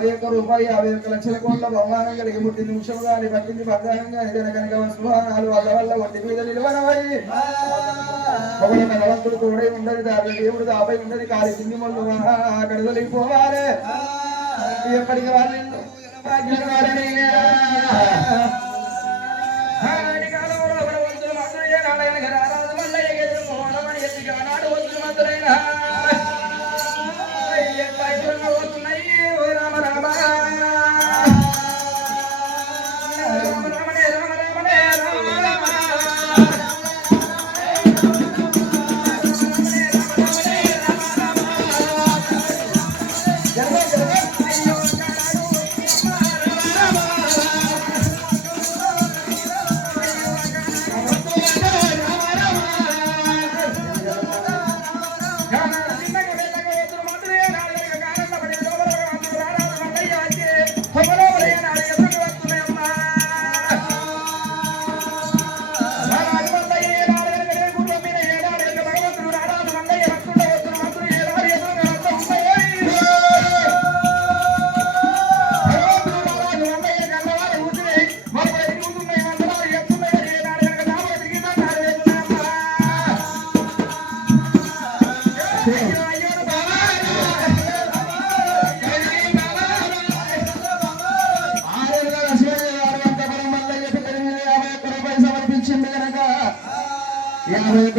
51 రూపాయి 51 లక్షల కోట్ల బహుమానం కలిగి పుట్టిన నిమిషం గాని పట్టింది బంగారంగా కనుక వస్తువానాలు వల్ల ఒంటి మీద నిలవనవై ఒకళ్ళ భగవంతుడు తోడై ఉండదు దాని దేవుడు దాపై ఉండదు కాలి కింది మొళ్ళు కడదలిపోవాలి ఎప్పటికి వాళ్ళు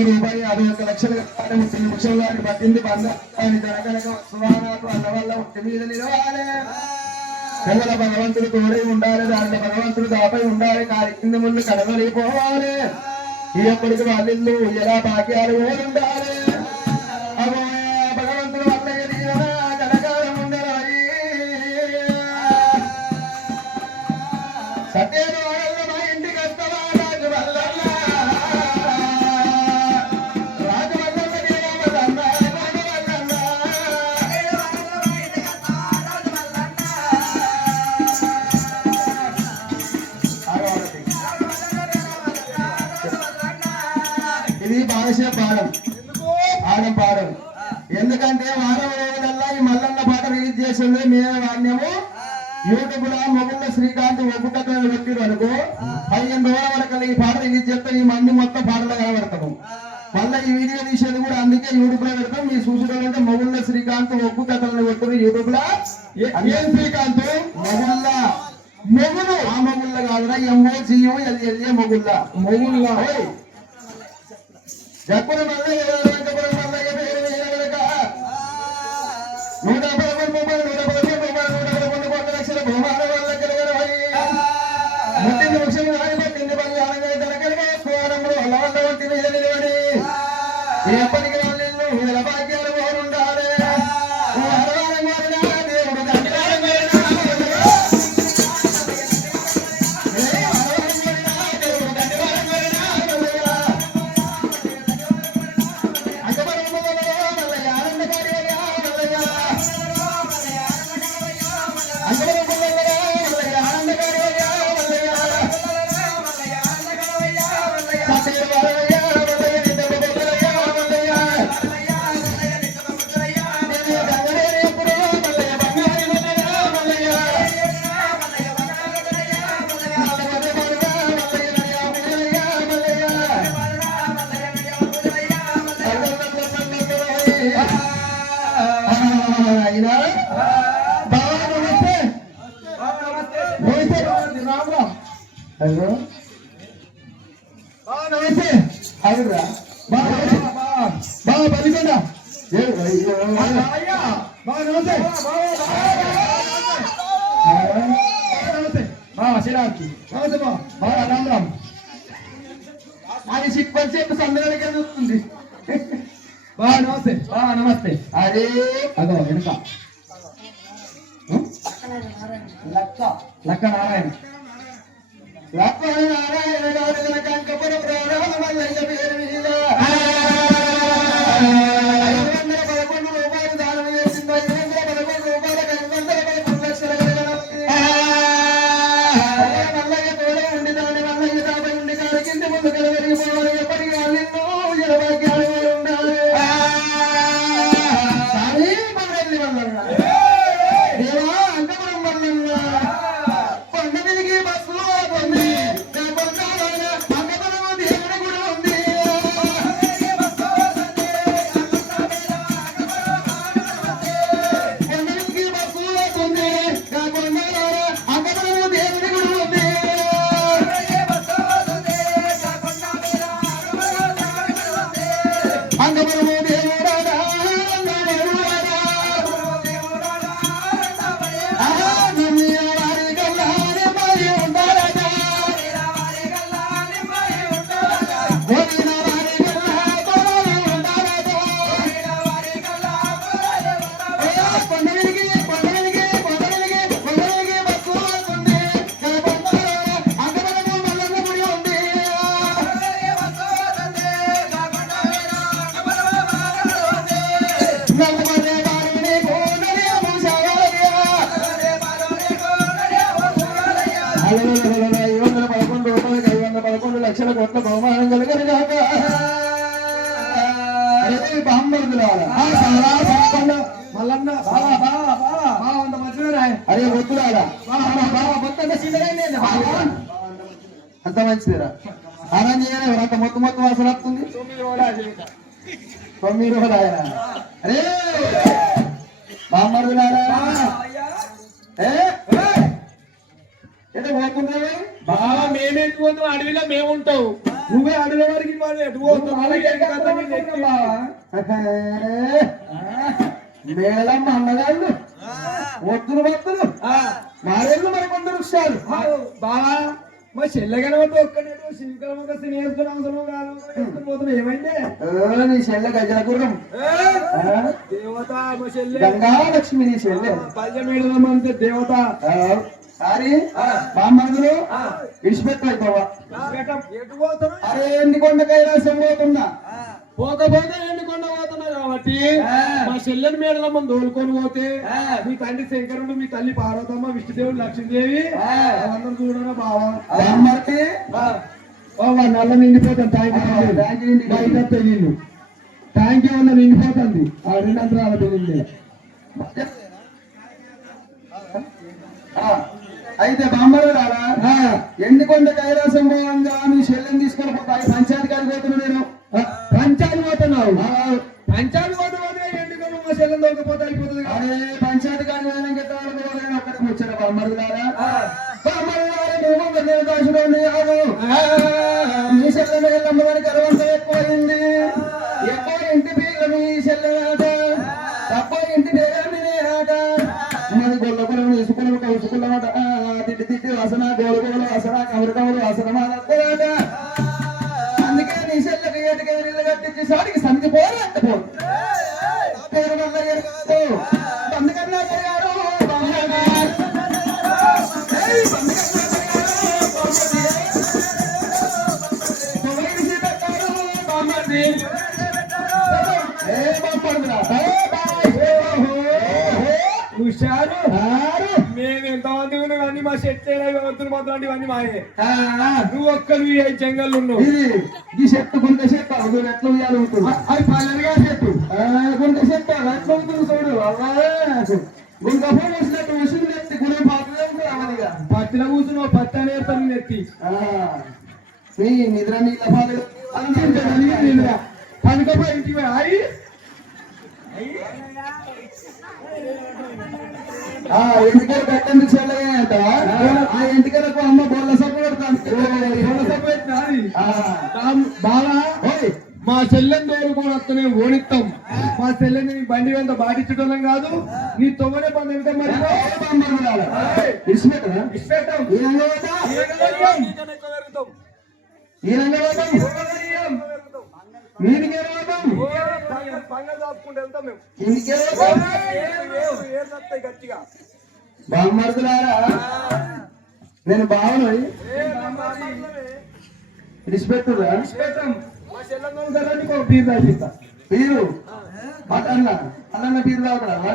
రూపాయి 51 లక్షల నిమిషం గారిని పట్టింది బంగారాన్ని కనకనక వస్తువానాలు వల్ల ఒంటి మీద నిలవాలి పిల్లల భగవంతుడు తోడై ఉండాలి దాంట్లో భగవంతుడు దాపై ఉండాలి కాలి కింద ముందు కడవలిపోవాలి ఎప్పటికి వాళ్ళిల్లు ఎలా భాగ్యాలు ఉండాలి భగవంతుడు వల్ల కనకాలం ఉండాలి సత్యేన మా ఇంటికి వస్తావా రాజు వల్ల పాడం ఎందుకంటే వారం రోజులల్లా ఈ మల్లన్న పాట రిలీజ్ చేసింది మేము వాడినాము యూట్యూబ్ లో మొగుళ్ళ శ్రీకాంత్ ఒప్పుకథలు పెట్టిరు అనుకో 15 రోజుల వరకు ఈ పాట రిలీజ్ చేస్తే ఈ మంది మొత్తం పాటలు కనబడతాము మళ్ళీ ఈ వీడియో తీసేది కూడా అందుకే యూట్యూబ్ లో పెడతాం మీ చూసుకోవాలంటే మొగుళ్ళ శ్రీకాంత్ ఒప్పు కథలను పెట్టరు యూట్యూబ్ లో ఏం శ్రీకాంత్ మొగులు ఆ మొగుళ్ళ కాదురా MOGU LLA మొగుళ్ళ జప్పుడు మల్లయ్య వెంకపురం మల్లయ్య పేరు వేయగలక 111 111 లక్షల బహుమానం వల్ల కలిగిన ముట్టిన వృక్షం పట్టింది బంగారంగా తనకలుగా స్వారంలో వల్ల వంటి మీద నిలబడి ఎప్పటికీ వాళ్ళు వీళ్ళ భాగ్యాలు ఉండాలి అది సిక్కు సందర్గా చూస్తుంది నమస్తే నమస్తే అదే అదో వెనుక లక్క నారాయణ లక్ష్మీనారాయణ గారు కంకపుర ప్రారంభ మల్లయ్య పేరు మీద 511 రూపాయలు దానం చేసింది 511 రూపాయల 511 లక్షల మల్లయ్య తోడే ఉండి దాని మల్లయ్య దాపై ఉండి కాడి కింద ముందు కలవరిగిపోవాలి ఎప్పటికీ అల్లిందో జలభాగ్యాలు ఉండాలి సారీ మల్లెల్లి మల్లయ్య దేవా అంకపురం 511 లక్షల కోట్ల బహుమానం కలిగను కాక మల్లన్న అంత మంచిగా అరే వద్దురాడా అంత మంచిదిరా ఆరాం చేయాలి అంత మొత్తం వాసన వస్తుంది 9 రోజులు ఆయన అరే బామ్మరులారా ఎటు పోతున్నావు బాగా మేమే పోతాం అడవిలో మేము ఉంటావు నువ్వే అడవి వారికి మేళమ్మ అన్నగాళ్ళు వద్దులు వద్దులు మారేళ్ళు మరి కొంత వృక్షాలు బాగా మా చెల్లెగన ఒక్కనేటు శివకరమొక సినిమా ఏమైందే నీ చెల్లె గజల గుర్రం దేవత మా చెల్లె గంగాలక్ష్మి నీ చెల్లె పల్లె దేవత సారీ బామ్మరుదులు విడిచిపెట్టయిపోవా అరే ఎండికొండ కైలాసం పోతున్నా పోకపోతే ఎండుకొండ పోతున్నా కాబట్టి మా చెల్లెని మేడలమ్మ దోలుకొని పోతే మీ తండ్రి శంకరుడు మీ తల్లి పార్వతమ్మ విష్ణుదేవుడు లక్ష్మీదేవి అందరూ చూడరా బావా బామ్మర్తి నల్ల నిండిపోతాను ట్యాంక్ పెళ్ళిళ్ళు ట్యాంక్ ఏమన్నా నిండిపోతుంది ఆ 2 అంతరాల పెళ్ళింది అయితే బామ్మరులారా ఎండికొండ కైలాసం పోవంగా మీ చెల్లెని తీసుకొని పోతాయి పంచాయతీ గారికి పోతున్నా నేను పంచాయతీ పోతున్నావు పంచాయతీ పోతే ఎండుకొని మా చెల్లెని దొరికిపోతే అయిపోతుంది అరే పంచాయతీ గారికి ఒక్కడికి వచ్చారా బామ్మరులారా బామ్మరులారా నువ్వు దాచుడు మీ చెల్లెని వెళ్ళమ్మగాని గర్వంతో ఎక్కువైంది ఎక్కువ ఇంటి పిల్ల మీ చెల్లెనాట తక్కువ ఇంటి పేరాన్ని నేనాట మరి గొల్లకులం వేసుకున్నాం కలుసుకున్నామట తిట్టి వాసన గోలగోలు వాసన కమరకములు వాసన మాట్లాడ అందుకే నీ చెల్లెకి ఏటికి నీళ్ళు కట్టించి సాడికి సంధి పోరంట పేరు వల్ల కాదు అందుకన్నా పోయారు హుషారు మేము ఎంతమంది ఉన్నా కానీ మా చెట్టు వంతులు మాత్రం ఇవన్నీ మాయే నువ్వు ఒక్కరు జంగల్ ఉన్నావు ఈ చెట్టు గుంట చెట్టు అది ఎట్లా ఉయ్యాలి ఉంటుంది అది పల్లెలుగా చెట్టు గుంట చెట్టు ఎట్లా ఉంటుంది చూడు గుంట ఫోన్ వచ్చినట్టు ఉసులు ఎత్తి గుణం పాత్రగా పత్తిలో కూర్చున్నావు పత్తి అనేది నెత్తి నీ నిద్ర నీళ్ళ పాలు నిద్ర పనుకపోయి ఇంటికి అయి ఇంటికలు కట్టండి చెల్లగంట ఆ ఇంటికలకు అమ్మ బోళ్ళ సబ్బు బాగా మా చెల్లెని తోలుకొని వస్తేనే ఓడిస్తాం మా చెల్లెని బండి వెంట బాటించడం కాదు నీ తొమ్మనే పని వెళ్తే మరి బామ్మరులారా నేను బావను విడిచిపెట్టురా పీరు అన్న అన్న పీరు తాగుతారా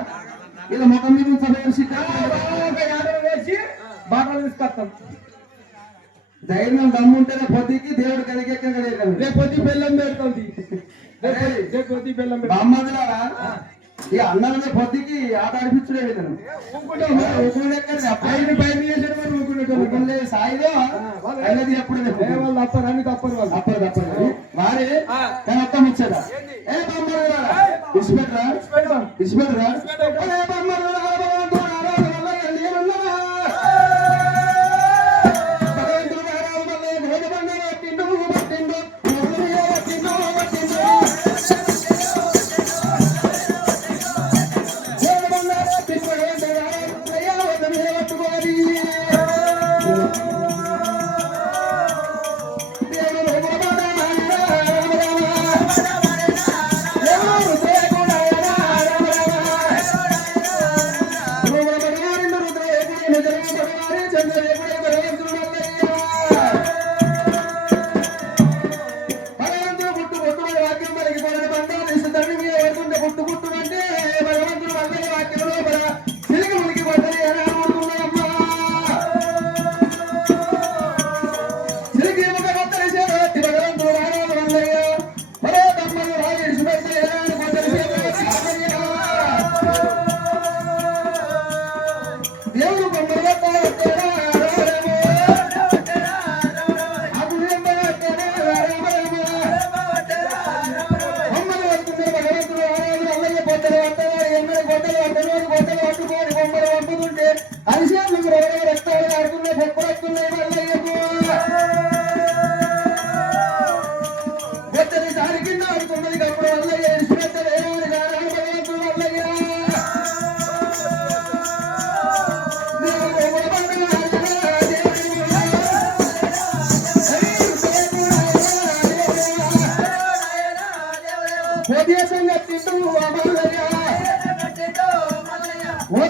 ఇలా ముఖం మీద వేసి బాటలు తీసుకొస్తాం ధైర్యం దమ్ముంటేనే పొద్దుకి దేవుడు కలిగే పొద్దు బెల్లం పెడుతుంది పొద్దు బెల్లం బామ్మరులారా ఈ అన్నలనే పొద్దుకి ఆట ఆడిపించుడే సాయిలో ఎప్పుడు వాళ్ళు తప్పరు అన్ని తప్పరు వాళ్ళు తప్పరు వారే కానీ అర్థం వచ్చేదా ఏ బామ్మరులారా విడిచిపెట్టరా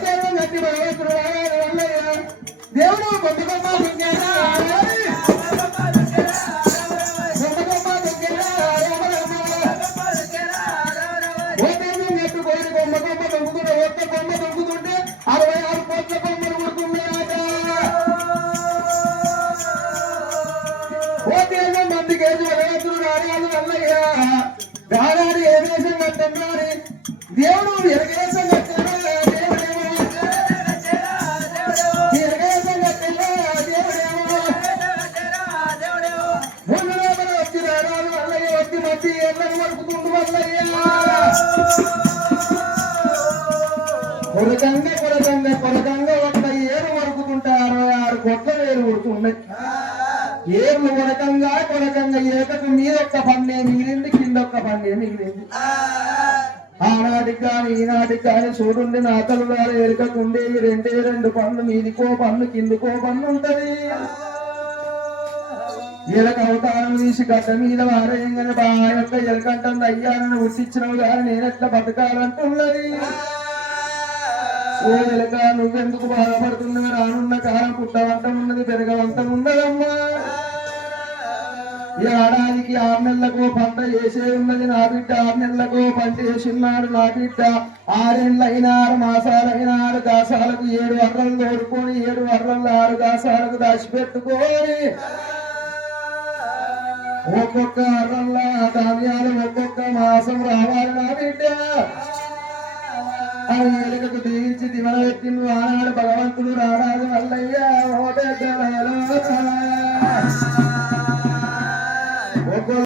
ఓటేమో గట్టి భగవంతుడు వల్లయ్య దేవుడు గొప్ప దుంగేరా ఓటేమో గట్టి కోరి కొమ్మ దొంగుతుంటే ఒక్క కొమ్మ దొంగుతుంటే 66 కోట్ల కొమ్మలు కొడుతున్నాయట. ఓటేమో మందికేసి భగవంతుడు రారాలు వల్లయ్య గానాడు ఏ దేశం కట్టన్నాడు దేవుడు ఎరగేశం కట్టాడు దేవుడేమో ఎరగేశం కట్టాడు దేవుడేమో భూమిలో వచ్చి రారాలు వల్లయ్య వచ్చి మధ్య ఎల్లని వరుకుతుండు వల్లయ్య కొరకంగా ఒక్క ఏరు వరుకుతుంటే 66 కోట్ల వేరు కొడుతున్నాయి. ఏర్లు కొరకంగా ఏకకు మీదొక్క పన్నే మిగిలింది కిందొక్క పన్నే మిగిలింది. ఆనాటికి కానీ ఈనాటికి కానీ చూడుండి నా తల్లుగారు ఎరుకకు ఉండేవి 2 పన్ను మీదికో పన్ను కిందికో పన్ను ఉంటది. ఎలక అవతారం తీసి గడ్డ మీద వారేయంగానే బాగా యొక్క ఎలకంటుంది అయ్యా నన్ను ఉట్టించినవు కానీ నేనెట్లా బతకాలంటున్నది. ఓ ఎలక నువ్వెందుకు బాధపడుతున్నావు రానున్న కాలం పుట్టవంతం ఉన్నది పెరగవంతం ఉన్నదమ్మా. ఈ ఏడాదికి 6 నెలలకు పంట చేసే ఉన్నది నా బిడ్డ 6 నెలలకు పంట చేసిన్నాడు నా బిడ్డ 6 ఏళ్ళైనా 6 మాసాలైనా 6 గాసాలకు 7 వర్రలు తోడుకొని 7 వర్రలు 6 గాసాలకు దాచిపెట్టుకొని ఒక్కొక్క అర్రల్లా ధాన్యాలు ఒక్కొక్క మాసం రావాలి నా బిడ్డ. ఆ ఎలుకకు దీవించి దివన పెట్టిండు ఆనాడు భగవంతుడు రారాజు వల్లయ్యా ఓ పెద్దలలో